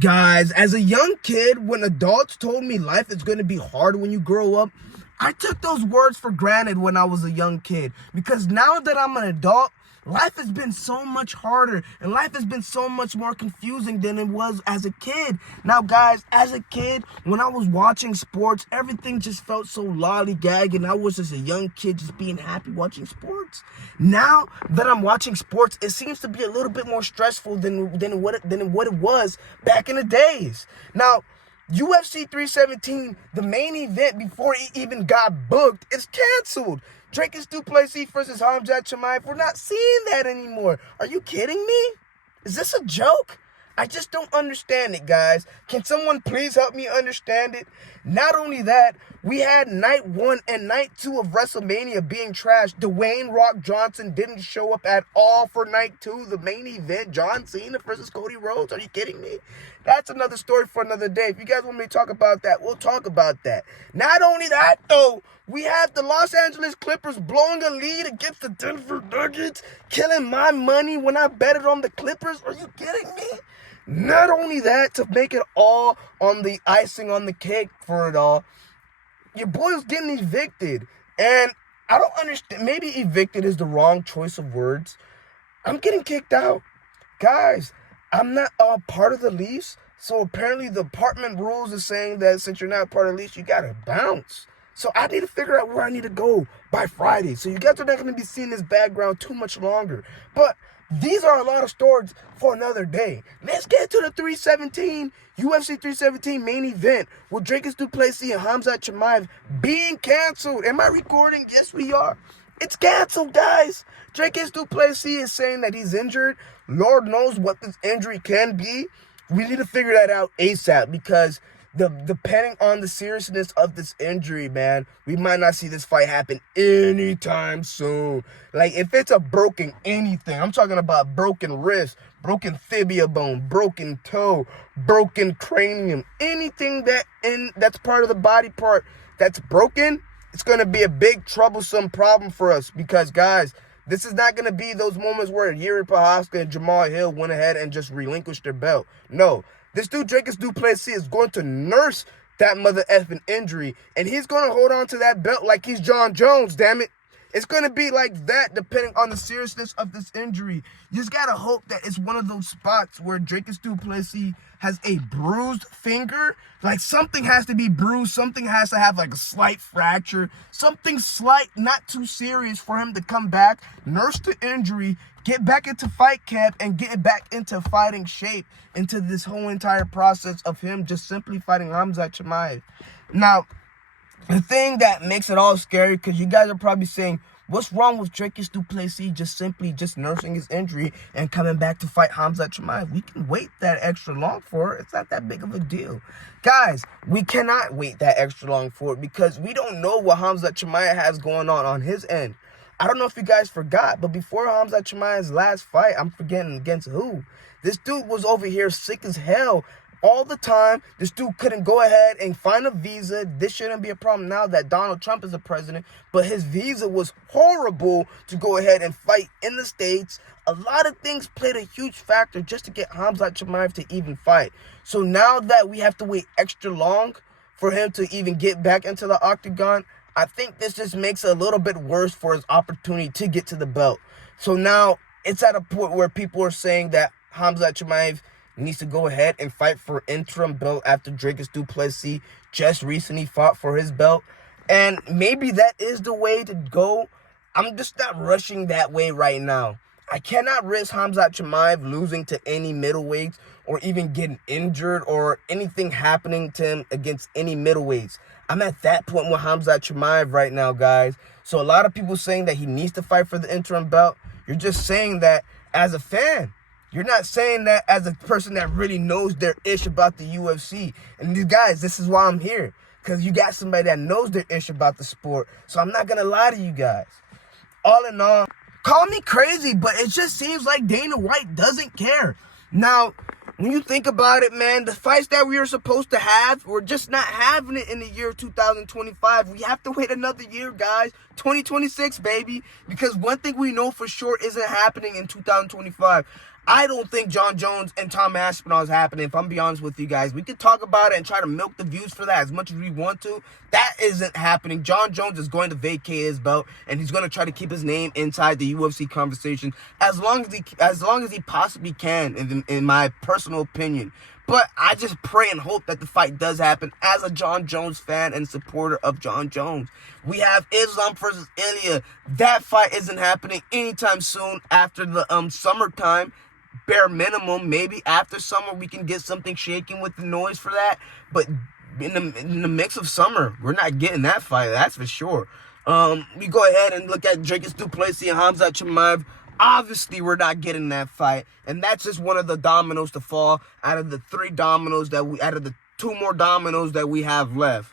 Guys, as a young kid, when adults told me life is going to be hard when you grow up, I took those words for granted when I was a young kid. Because now that I'm an adult, life has been so much harder and life has been so much more confusing than it was as a kid. Now, guys, as a kid, when I was watching sports, everything just felt so lollygagging. I was just a young kid just being happy watching sports. Now that I'm watching sports, it seems to be a little bit more stressful than what it was back in the days. Now, UFC 317, the main event before it even got booked, is canceled. Dricus Du Plessis versus Khamzat Chimaev. We're not seeing that anymore. Are you kidding me? Is this a joke? I just don't understand it, guys. Can someone please help me understand it? Not only that, we had night 1 and night 2 of WrestleMania being trashed. Dwayne "Rock" Johnson didn't show up at all for night 2, the main event. John Cena versus Cody Rhodes. Are you kidding me? That's another story for another day. If you guys want me to talk about that, we'll talk about that. Not only that, though, we have the Los Angeles Clippers blowing a lead against the Denver Nuggets, killing my money when I betted on the Clippers. Are you kidding me? Not only that, to make it all on the icing on the cake for it all, your boy was getting evicted. And I don't understand. Maybe evicted is the wrong choice of words. I'm getting kicked out. Guys, I'm not a part of the lease. So apparently the apartment rules is saying that since you're not part of the lease, you got to bounce. So I need to figure out where I need to go by Friday. So you guys are not going to be seeing this background too much longer. But these are a lot of stories for another day. Let's get to the UFC 317 main event with Dricus Du Plessis and Khamzat Chimaev being canceled. Am I recording? Yes, we are. It's canceled, guys. Dricus Du Plessis is saying that he's injured. Lord knows what this injury can be. We need to figure that out ASAP because depending on the seriousness of this injury, man, we might not see this fight happen anytime soon. Like, if it's a broken anything, I'm talking about broken wrist, broken tibia bone, broken toe, broken cranium, anything that's part of the body part that's broken, it's going to be a big troublesome problem for us because, guys, this is not going to be those moments where Yuri Prochazka and Jamal Hill went ahead and just relinquished their belt. No. This dude, Dricus Du Plessis, is going to nurse that mother effing injury, and he's going to hold on to that belt like he's John Jones, damn it. It's going to be like that depending on the seriousness of this injury. You just got to hope that it's one of those spots where Dricus Du Plessis has a bruised finger. Like, something has to be bruised. Something has to have, like, a slight fracture. Something slight, not too serious for him to come back, nurse the injury, get back into fight camp, and get back into fighting shape into this whole entire process of him just simply fighting Khamzat Chimaev. Now, the thing that makes it all scary, because you guys are probably saying, what's wrong with Dricus Du Plessis just nursing his injury and coming back to fight Khamzat Chimaev? We can wait that extra long for it. It's not that big of a deal. Guys, we cannot wait that extra long for it because we don't know what Khamzat Chimaev has going on his end. I don't know if you guys forgot, but before Khamzat Chimaev's last fight, I'm forgetting against who, this dude was over here sick as hell all the time. This dude couldn't go ahead and find a visa. This shouldn't be a problem now that Donald Trump is the president, but his visa was horrible to go ahead and fight in the States. A lot of things played a huge factor just to get Khamzat Chimaev to even fight. So now that we have to wait extra long for him to even get back into the octagon, I think this just makes it a little bit worse for his opportunity to get to the belt. So now it's at a point where people are saying that Khamzat Chimaev needs to go ahead and fight for interim belt after Dricus Du Plessis just recently fought for his belt. And maybe that is the way to go. I'm just not rushing that way right now. I cannot risk Khamzat Chimaev losing to any middleweights or even getting injured or anything happening to him against any middleweights. I'm at that point with Khamzat Chimaev right now, guys. So a lot of people saying that he needs to fight for the interim belt. You're just saying that as a fan. You're not saying that as a person that really knows their ish about the UFC. And you guys, this is why I'm here. Because you got somebody that knows their ish about the sport. So I'm not going to lie to you guys. All in all, call me crazy, but it just seems like Dana White doesn't care. Now, when you think about it, man, the fights that we are supposed to have, we're just not having it in the year 2025. We have to wait another year, guys. 2026, baby. Because one thing we know for sure isn't happening in 2025. I don't think Jon Jones and Tom Aspinall is happening. If I'm being honest with you guys, we could talk about it and try to milk the views for that as much as we want to. That isn't happening. Jon Jones is going to vacate his belt, and he's going to try to keep his name inside the UFC conversation as long as he possibly can, in my personal opinion. But I just pray and hope that the fight does happen as a Jon Jones fan and supporter of Jon Jones. We have Islam versus Ilya. That fight isn't happening anytime soon after the summertime. Bare minimum, maybe after summer we can get something shaking with the noise for that. But in the mix of summer, we're not getting that fight. That's for sure. We go ahead and look at Dricus Du Plessis and Khamzat Chimaev. Obviously, we're not getting that fight, and that's just one of the dominoes to fall out of the two more dominoes that we have left.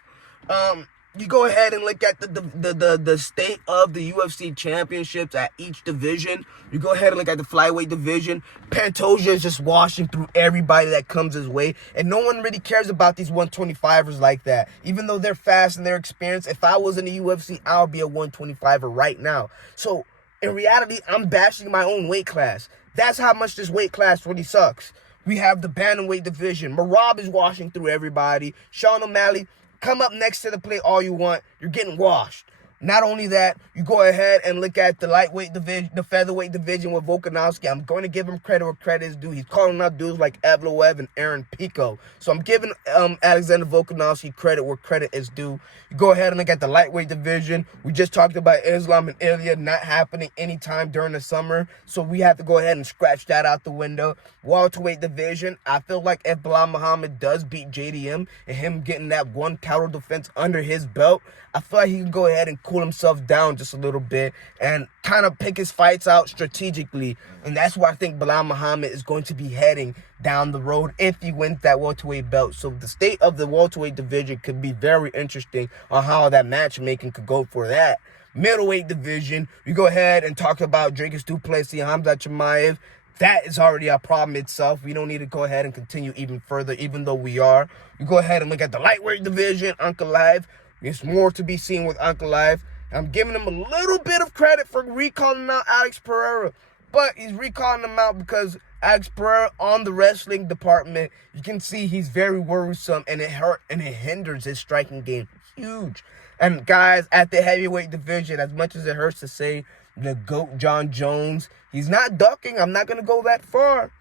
You go ahead and look at the state of the UFC championships at each division. You go ahead and look at the flyweight division. Pantoja is just washing through everybody that comes his way, and no one really cares about these 125ers like that. Even though they're fast and they're experienced, if I was in the UFC, I would be a 125er right now. So in reality, I'm bashing my own weight class. That's how much this weight class really sucks. We have the bantamweight division. Marab is washing through everybody. Sean O'Malley, come up next to the plate all you want. You're getting washed. Not only that, you go ahead and look at the lightweight division, the featherweight division with Volkanovski. I'm going to give him credit where credit is due. He's calling out dudes like Evloev and Aaron Pico. So I'm giving Alexander Volkanovski credit where credit is due. You go ahead and look at the lightweight division. We just talked about Islam and Ilya not happening anytime during the summer. So we have to go ahead and scratch that out the window. Welterweight division, I feel like if Bilal Muhammad does beat JDM and him getting that one title defense under his belt, I feel like he can go ahead and cool himself down just a little bit and kind of pick his fights out strategically. And that's where I think Bilal Muhammad is going to be heading down the road if he wins that welterweight belt. So the state of the welterweight division could be very interesting on how that matchmaking could go for that. Middleweight division, we go ahead and talk about Dricus Du Plessis and Khamzat Chimaev. That is already a problem itself. We don't need to go ahead and continue even further, even though we are. We go ahead and look at the lightweight division, Ankalaev. There's more to be seen with Ankalaev. I'm giving him a little bit of credit for recalling out Alex Pereira. But he's recalling him out because Alex Pereira on the wrestling department, you can see he's very worrisome, and it hinders his striking game. Huge. And guys, at the heavyweight division, as much as it hurts to say, the GOAT Jon Jones, he's not ducking. I'm not going to go that far.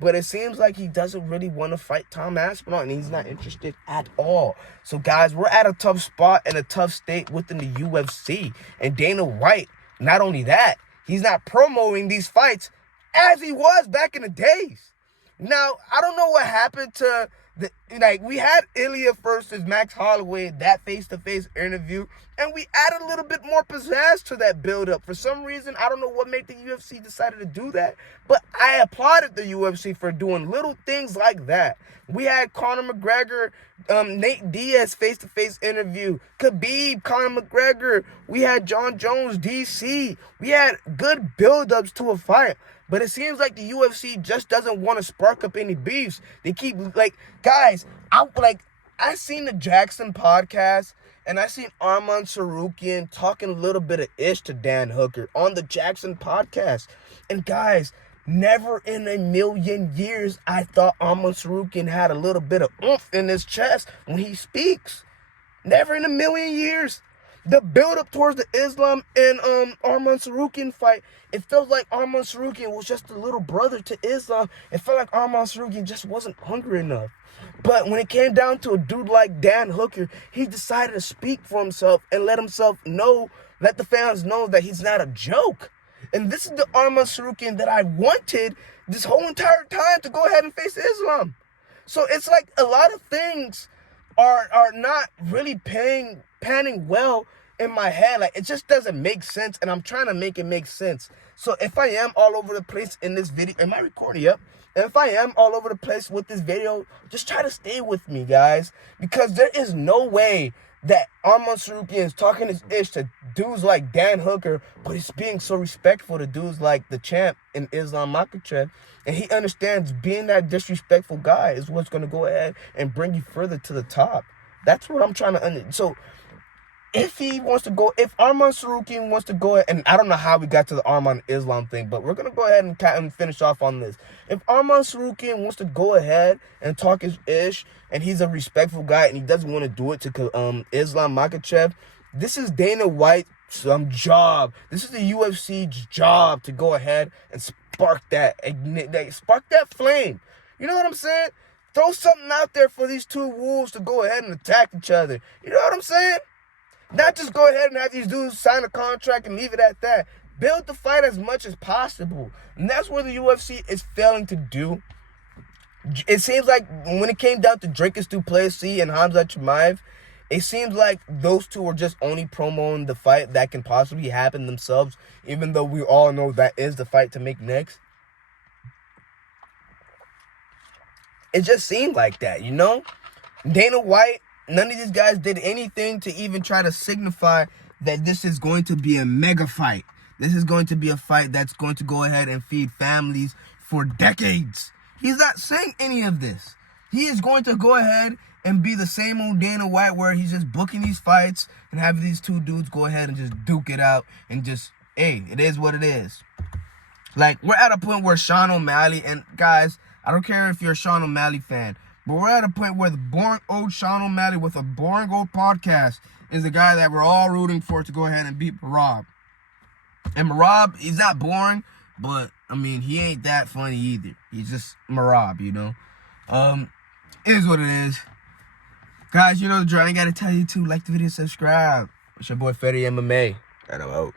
But it seems like he doesn't really want to fight Tom Aspinall, and he's not interested at all. So, guys, we're at a tough spot and a tough state within the UFC. And Dana White, not only that, he's not promoting these fights as he was back in the days. Now, I don't know what happened to we had Ilya versus Max Holloway, that face-to-face interview, and we added a little bit more pizzazz to that build-up. For some reason, I don't know what made the UFC decided to do that, but I applauded the UFC for doing little things like that. We had Conor McGregor, Nate Diaz face-to-face interview, Khabib, Conor McGregor. We had Jon Jones, DC. We had good build-ups to a fight. But it seems like the UFC just doesn't want to spark up any beefs. They keep, guys, I seen the Jackson podcast, and I seen Arman Sarukian talking a little bit of ish to Dan Hooker on the Jackson podcast. And guys, never in a million years I thought Arman Sarukian had a little bit of oomph in his chest when he speaks. Never in a million years. The build-up towards the Islam and Arman Sarukian fight, it felt like Arman Sarukian was just a little brother to Islam. It felt like Arman Sarukian just wasn't hungry enough. But when it came down to a dude like Dan Hooker, he decided to speak for himself and let the fans know that he's not a joke. And this is the Arman Sarukian that I wanted this whole entire time to go ahead and face Islam. So it's like a lot of things are not really panning well in my head. Like, it just doesn't make sense, and I'm trying to make it make sense. So if I am all over the place in this video, am I recording? Yep. And if I am all over the place with this video, just try to stay with me, guys, because there is no way that Arman Sarukian is talking his ish to dudes like Dan Hooker, but he's being so respectful to dudes like the champ and Islam Makhachev, and he understands being that disrespectful guy is what's going to go ahead and bring you further to the top. That's what I'm trying to So if Arman Sarukian wants to go ahead, and I don't know how we got to the Arman Islam thing, but we're going to go ahead and finish off on this. If Arman Sarukian wants to go ahead and talk his ish, and he's a respectful guy, and he doesn't want to do it to Islam Makhachev, this is Dana White's job. This is the UFC's job to go ahead and spark that flame. You know what I'm saying? Throw something out there for these two wolves to go ahead and attack each other. You know what I'm saying? Not just go ahead and have these dudes sign a contract and leave it at that. Build the fight as much as possible. And that's where the UFC is failing to do. It seems like when it came down to Dricus Du Plessis and Khamzat Chimaev, it seems like those two are just only promoting the fight that can possibly happen themselves, even though we all know that is the fight to make next. It just seemed like that, you know? Dana White, none of these guys did anything to even try to signify that this is going to be a mega fight. This is going to be a fight that's going to go ahead and feed families for decades. He's not saying any of this. He is going to go ahead and be the same old Dana White where he's just booking these fights and having these two dudes go ahead and just duke it out and just, hey, it is what it is. Like, we're at a point where Sean O'Malley, and guys, I don't care if you're a Sean O'Malley fan, but we're at a point where the boring old Sean O'Malley with a boring old podcast is the guy that we're all rooting for to go ahead and beat Marab. And Marab, he's not boring, but, I mean, he ain't that funny either. He's just Marab, you know? It is what it is. Guys, you know the drill. I ain't got to tell you to like the video, subscribe. It's your boy Fetty MMA, and I'm out.